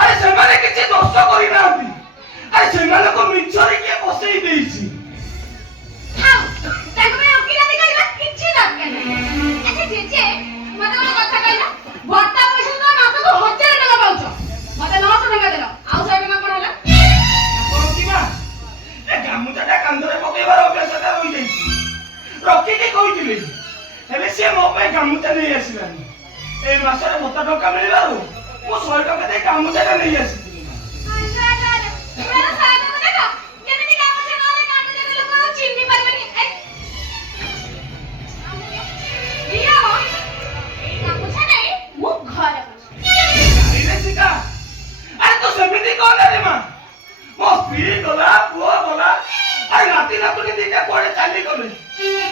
আরে সেমানে কিছু দোষ করি নাহান্তি আরে সেমানকু মিছরে কিଏ বসেই ଦେଇଛି থাম তাকে আমি ওকিলাতি কইলা কিছু দরকার নাই আচ্ছা জেজে মতে কোন কথা কইলা ভর্তা পয়সা তো মাসକୁ 1000 টাকা পাউছ মতে 900 টাকা দেলো ଆଉ 100 টাকা কোন হলা কিবা এ গামুচাটা কান্দরে পকেইবার অভ্যাসটা রইଯାଇଛି রকিকে কইଥିଲି ହେଲେ ସେ ମୋ ପାଇଁ ଗାମୁଛା ନେଇ ଆସିଲାନି এই মাসରେ ଭତ୍ତା ଟଙ୍କା ମିଳିବାରୁ ମୁଁ 100 ଟଙ୍କା ଦେଇ ଗାମୁଛାଟା ନେଇ ଆସିଥିଲି ଆଚ୍ଛା ତୁମର ସାରା ଦେଖ କେମିତି କାମ ସେ ନଲେ କାମ ଦେଲେ ଲୋକ ଚିହ୍ନି ପାରିବେନି ଇୟା এই গামুছা নাই ମୁଁ ଘରେ ବସି ଆଇରେ ସିକା ଆରେ ତୁ ସେମିତି କହନା ରେ ମା ମୋ ସ୍ତ୍ରୀ ଗଲା ପୁଅ ଗଲା ଆରେ ନାତି ନାତୁଣୀ ଦିଟା କୁଆଡେ ଚାଲି ଗଲେ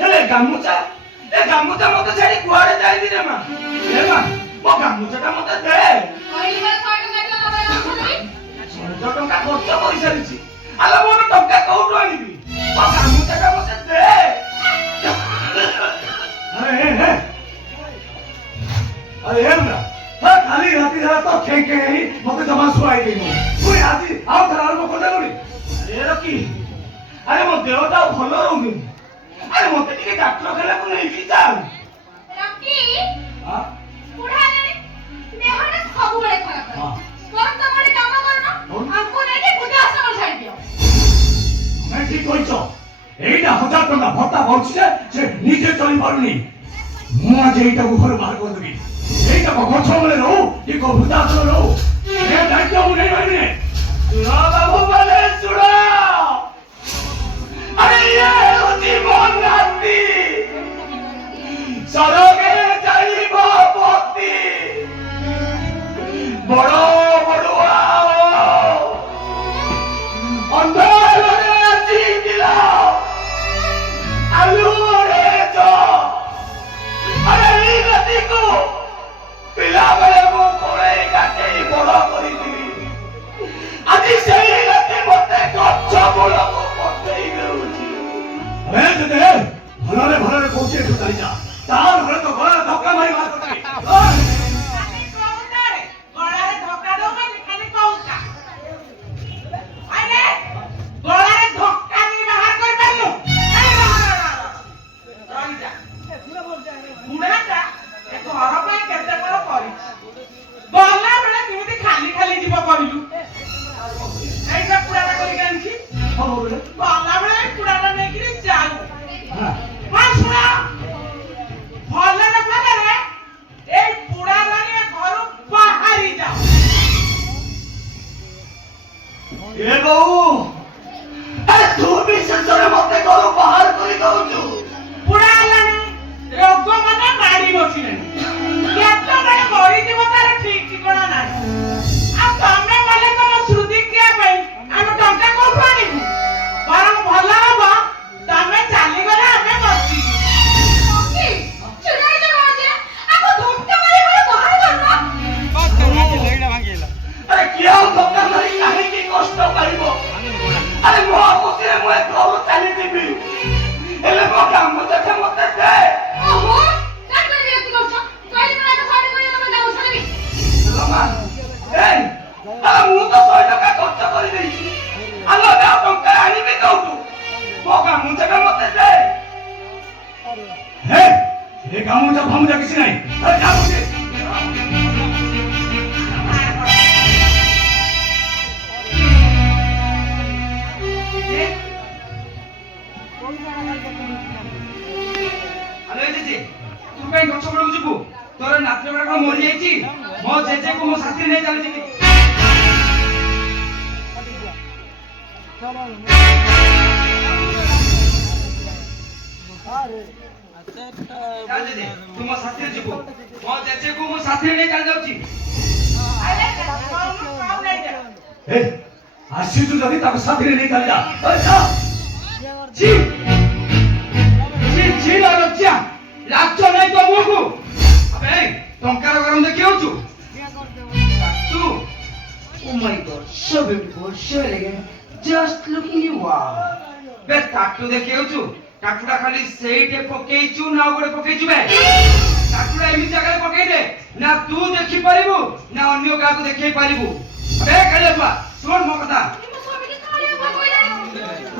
ହେଲେ ଗାମୁଛା ଏ ଗାମୁଛା ମତେ ଛାଡି କୁଆଡେ ଯାଇନି ରେ ମା ଏ ମା ମୋ ଗାମୁଛାଟା ମତେ ଦେ କହିଲି ବା 100 ଟଙ୍କା ଦିଅ ନବେ 100 ଟଙ୍କା ଖର୍ଚ୍ଚ କରିସାରିଛି ଆଲୋ ମୁଁ ଟଙ୍କା କୋଉଠୁ ଆଣିବି ମୋ ଗାମୁଛାଟା ମତେ ଦେ ଆରେ ହେ ଆରେ ହେମରା ଖାଲି ରାତି ସାରା ତ ଖେଇ ଖେଇ ମତେ ଜମା ଶୁଆଇ ଦେଇନୁ ପୁଣି ଆଜି ଆଉ ଥରେ ଆରମ୍ଭ କରିଦେଲୁଣି ଆରେ ରକି ଆରେ ମୋ ଦେହଟା ଭଲ ରହୁନି ଆରେ ମତେ ଟିକେ ଡାକ୍ତରଖାନାକୁ ନେଇକି ଚାଲ ରକି ହଁ ବୁଢା ହେଲାଣି ଦେହଟା ସବୁବେଳେ ଖରାପ ବରଂ ତମେ କାମ କରୁନ ଆମକୁ ନେଇକି ବୁଢା ଆଶ୍ରମ ଛାଡି ଦିଅ ତମେ ଠିକ କହିଛ ଏଇଟା 1000 ଟଙ୍କା ଭତ୍ତା ବଞ୍ଚି ଯେ ସେ ନିଜେ ଚଳି ପାରୁନି ମୁଁ ଆଜି ଏଇଟାକୁ ଘରେ ବାହାର କରିଦେବି ଏଇଟା ଗଛ ମୂଳେ ରହୁ କି ବୃଦ୍ଧାଶ୍ରମ ରହୁ ଏ ଦାୟିତ୍ୱ ମୁଁ ନେଇପାରିବିନି ଶୁଣ ବାବୁ ମାନେ ଶୁଣ আরে ইয়ে জীবন রাতি সরগে যাইব পতি বড় বড়ুয়া অন্ধকারে আসিছিল আলুরে যো আরে এই রাতিকু পিলাবেলে মু কোড়াই কাটেই বড় করিছিলি আজি সেই রাতি মতে গছ মূলକୁ পঠেই দেଉଛି ଭଲରେ ଭଲରେ କହୁଛି ତୁ ଚାଲି ଯା ତାର ଘରେ ତ ଗଳାରେ ଧକ୍କା ମାରି ବାହାର କରିଦେବି ଗଳାରେ ଧକ୍କା ଦଉନି ଖାଲି କହୁଛା ଆରେ ଗଳାରେ ଧକ୍କା ଦେଇ ବାହାର କରିପାରିଲୁ ରହିଯା ବୁଢାଟା ଏ ଘର ପାଇଁ କେତେ କଣ କରିଛି ଗଲା ବେଳେ କେମିତି ଖାଲି ଖାଲି ଯିବ କହିଲୁ এইটা পুরাটা করে আনছি গলা ବେଳେ পুরাটা নেইকি যাও মা শুনা ভলরে ভলরে এই পুরাটা নিয়ে ঘর বাহারি যাও এ বউ আরে তুই বিশেষরে মতে ঘর বাহার করে দଉଛୁ পুরা লানি রোগ মানে মারি বসিলেনি কেতବେଳେ মরিଯିବ তার ঠিক ঠিকଣା ନାହିଁ আর ତମେ বলে ତମ শ্রুতি কিয়া ପାଇଁ ଆମେ ଟଙ୍କା କୋଉଠୁ ଆଣିବୁ ବରଂ ଭଲ ହବ ତମେ ଚାଲିଗଲେ ଆମେ ବଞ୍ଚିବୁ ରକି ଚୁରାଇଲେ କଣ ଯେ ଆମକୁ ଧକ୍କା ମାରି ଘରେ ବାହାର କରନ আরে কি ଆଉ ଧକ୍କା ମାରି କାହିଁକି କଷ୍ଟ ପାଇବ ଆରେ ମୋ ଖୁସିରେ ମୁଁ ଏ ଘରୁ ଚାଲି ଯିବି ହେଲେ ମୋ ଗାମୁଛାଟା ମତେ ଦେ ଓହୋ କାଟ କରି ବିରକ୍ତି କରୁଛ କହିଲି ନା ଏଟା ସାଇଡ କରି ତମେ ଯାଉ ଛାଡିବି ଲମା এই আরে ମୁଁ ତ 100 ଟଙ୍କା ଖର୍ଚ୍ଚ କରିଦେଇଛି ଆଲୋ ଏବେ ଆଉ ଟଙ୍କା ଆଣିବି କୋଉଠୁ ମୋ ଗାମୁଛାଟା ମତେ ଦେ ହେ ଏ ଗାମୁଛା ଫାମୁଛା କିଛି ନାହିଁ ଆରେ ଯାଉଛି আরে জেজে তুই কাই গছ বড় ଯିବୁ তোর নাতি বড় কোন মরি যাইছি মো জেজে কো মো সাথী নেই চালি ଯିବି ଚାଲ ଜେଜେ ତୁ ମୋ ସାଥୀରେ ଯିବୁ ମୋ ଜେଜେ କୁ ମୋ ସାଥୀରେ ନେଇ ଚାଲି ଯାଉଛି ଆରେ କଣ ନେଇ ଯା ଏ ଆସିଛୁ ଯଦି ତାକୁ ସାଥିରେ ନେଇ ଚାଲି ଯା ଯା জি জি জি লজ্জা লাজ নাই তো মুখু আবে টঙ্কার গরম দেখি হচ্ছু তু oh my god so beautiful so elegant just looking you wow বে তাকু দেখি হচ্ছু তাকুটা খালি সেইটে পকেইছু না ওপরে পকেইছু বে তাকুটা এমি জায়গায় পকেই দে না তু দেখি পারিবু না ना अन्य का को देखे पारिबु बे काले बुआ सुन मो कथा ମୋ ସ୍ୱାମୀ କି କାଳିଆ ବୁଆ କହିଲାଣି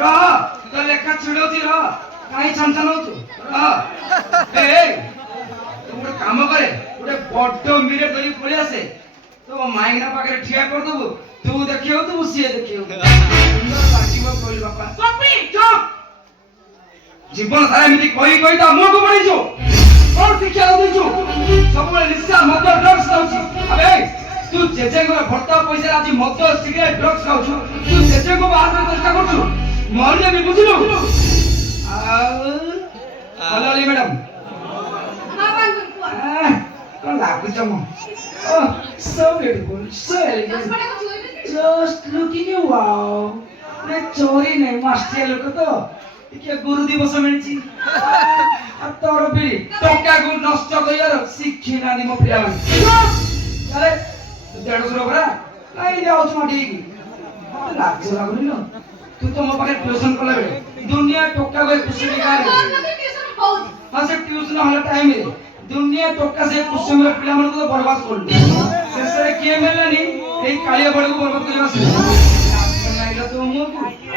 र तो लेखा छिड़ौती र काई छनछन होतु ए तू ଗୋଟେ କାମ କରେ ଗୋଟେ ବଡ ମିରର ଧରି ପଳେଇ ଆସେ तो माइना पाखरे ठिया कर दबु तू देखियो तू सिए देखियो सुंदर लागिबो कहली बापा କପି चुप जीवन सारा एमती कही कही तो मुंह को पड़ी और शिक्षा देछु सब निशा मद ड्रग्स खाउछी अबे तू जेजे को भर्ता पैसा आज मद सिगरेट ड्रग्स खाउछु तू जेजे को बाहर में चेष्टा करछु मोर भी बुझिलु हेलो अली मैडम ମା ବାଙ୍ଗୁ କୁଆ कौन लागु छ म so beautiful so elegant ଦଶପଡ଼ା କଛୁ କହିବି just looking you wow ने चोरी नहीं मास्टिया लोक तो ଟିକେ ଗୁରୁ ଦିବସ ମିଳିଛି ଆଉ ତୋର ବି ଟଙ୍କାକୁ ନଷ୍ଟ କରିବାର ଶିଖି ନାନ୍ତି ମୋ ପିଲାମାନେ ଆରେ ଦେଢ଼ଶହ ପରା କାଇଁ ଯାଉଛୁ ମାଟିକି ମତେ ଲାଜ ଲାଗୁନି ଲୋ ତୁ ତ ମୋ ପାଖରେ ଟ୍ୟୁସନ କଲା ବେଳେ ଦୁନିଆ ଟଙ୍କା କୁ କୁସୁମି ଗାଁରେ ଟ୍ୟୁସନ ହଉଛି ହଁ ସେ ଟ୍ୟୁସନ ହେଲା ଟାଇମରେ ଦୁନିଆ ଟଙ୍କା ସେ କୁସୁମିର ପିଲାମାନଙ୍କୁ ତ ବର୍ବାଦ କଲୁ ଶେଷରେ କିଏ ମିଳିଲାନି ଏଇ କାଳିଆ ବଡକୁ ବର୍ବାଦ କରିବା ସେ ନାଇଲ ତୁ ମୁଁ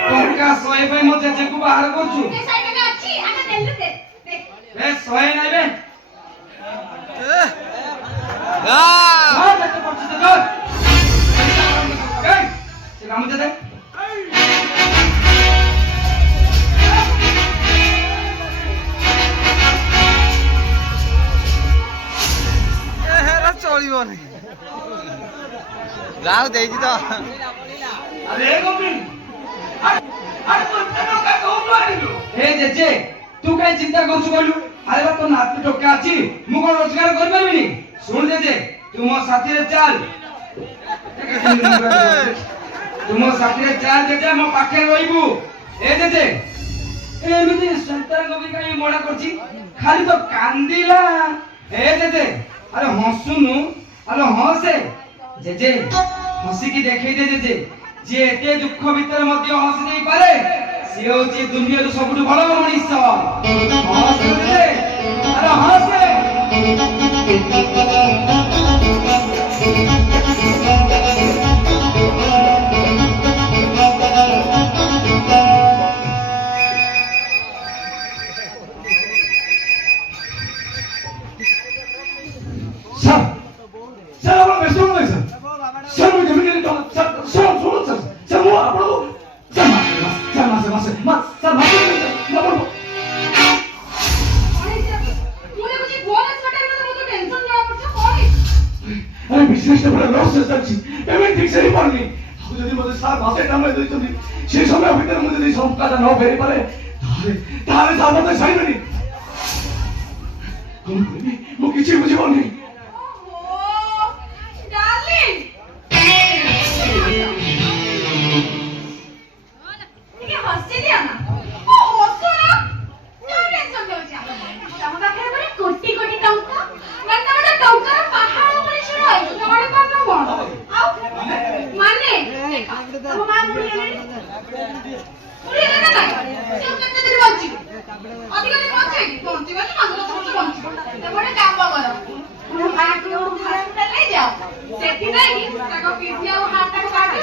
ଟଙ୍କା 100 ପାଇଁ ମୋ ଜେଜେକୁ ବାହାର କରୁଛୁ ଏ ସାଇଡ କା ଅଛି ଆମେ ଦେଲୁ ଦେ ଦେ ए 100 নাই বে हां যেতে করছিস তো চল এই সে কাম দে দে হেরা চলিব না যাও দেইছি তো अरे गोविंद अरे तो टका कौन मारिलो ए जेजे तू काई चिंता करछु बोलू अरे तो नाती टोका अछि मु कोन रोजगार कर परबिनी सुन जेजे तू मो साथी रे चल तू मो साथी रे चल जेजे मो पाखे रहिबू ए जेजे एमिति संतर को भी काई मोडा करछि खाली तो कांदिला ए जेजे अरे हंसुनु अरे हंसे जेजे हंसी की देखै दे जेजे जे एते दुख भीतर मध्य हंसी देई पारे से होची दुनिया रो सबुठु भलो मनीष हंसे जेजे अरे हंसे सर सर आपण व्यस्त होऊ नये सर सर मी जमिनीला जाऊन सर सर सोडून सर सर मो आपण सर मासे सर मासे मुझे कुछ बोनस बटन में तो टेंशन ना पड़छ कोई अरे बिजनेस बड़ा लॉस से सच्ची पेमेंट ठीक से नहीं पारनी ଆଉ ଯଦି ମୋତେ ସାର୍ ମାସେ ଟାଇମ୍ ଦେଇଛନ୍ତି ସେ ସମୟ ଭିତରେ ମୁଁ ଯଦି ସବୁ କାଟା ନ ଫେରି ପାରେ ତାହେଲେ ସାର୍ ମୋତେ ଛାଡ଼ିବେନି କଣ କରିବି ମୁଁ କିଛି ବୁଝିପାରୁନି ओहो डार्लिंग ठीक है हंसी दिया ना ओ हंसो ना क्या टेंशन होची तम पाखे बरे कोटी कोटी टंका मन तमटा टंका पहाड़ पर छिड़ आइ तमरे पाखा कोन आउ माने तम मां मुड़ी ले ना से केते दिन बंची अधिक दिन बंची बंची बंची मांगलो तो बंची तमरे काम करो पुरा मां को हॉस्पिटल ले जाओ सेठी नहीं ताको किडनी और हार्ट को काटी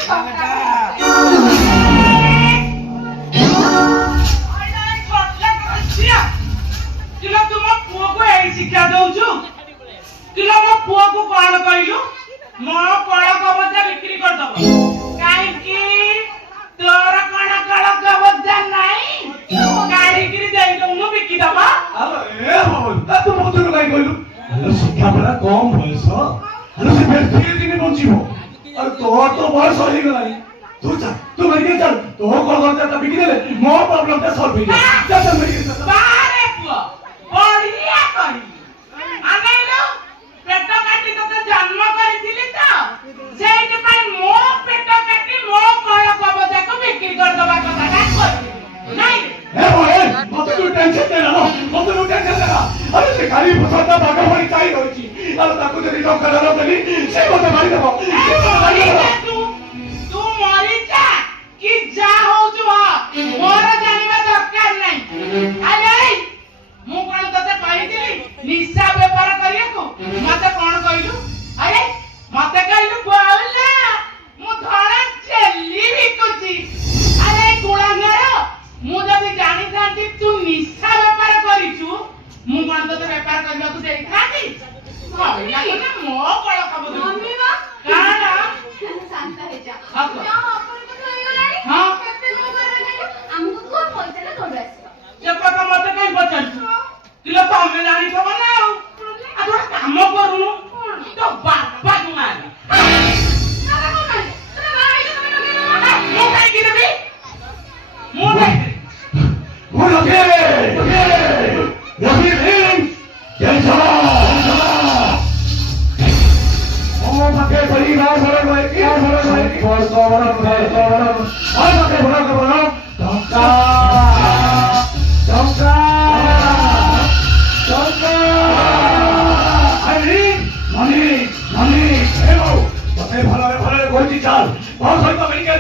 किलो तुम पुओ को एई शिक्षा दउछु किलो मो पुओ को कोन कहिलु मो कळ कबजा बिक्री कर दबो काहे की तोर कण कळ कबजा नाही गाड़ी गिरी देई दउनु बिकी दबा আরে এ বাবা তা তো মত লগাই কইলু আরে শিক্ষা বড় কম বয়স আরে সে বেশ ধীরে ধীরে বঞ্চিব আর তোর তো বয়স হয়ে গেলানি তু মেডিকেল চল তোর খরচটা বিকি দেলে মো প্রবলেমটা সলভ হয়ে যাবে চল চল মেডিকেল চল बारे पुओ बढ़िया करी आनेलो पेट काटी तो जन्म करिथिली तो सेइति पई मो पेट काटी मो कळ कबजा को बिक्री कर दबा कथा का करी नाही ए भाई मत तू टेंशन दे ना मत तू टेंशन दे ना अरे से खाली फसता भागा पड़ी चाहि होची अरे ताको जदी टंका न देली से मते मारी देबो से मते मारी देबो तू मरी जा कि जा हो जुआ मोर जानिबा दरकार नाही अरे मु कोन तते कहि दिली निशा व्यापार करिया को मते कोन कहिलु अरे मते ভালো ভালো করছি চাল সহিত মেডিকেল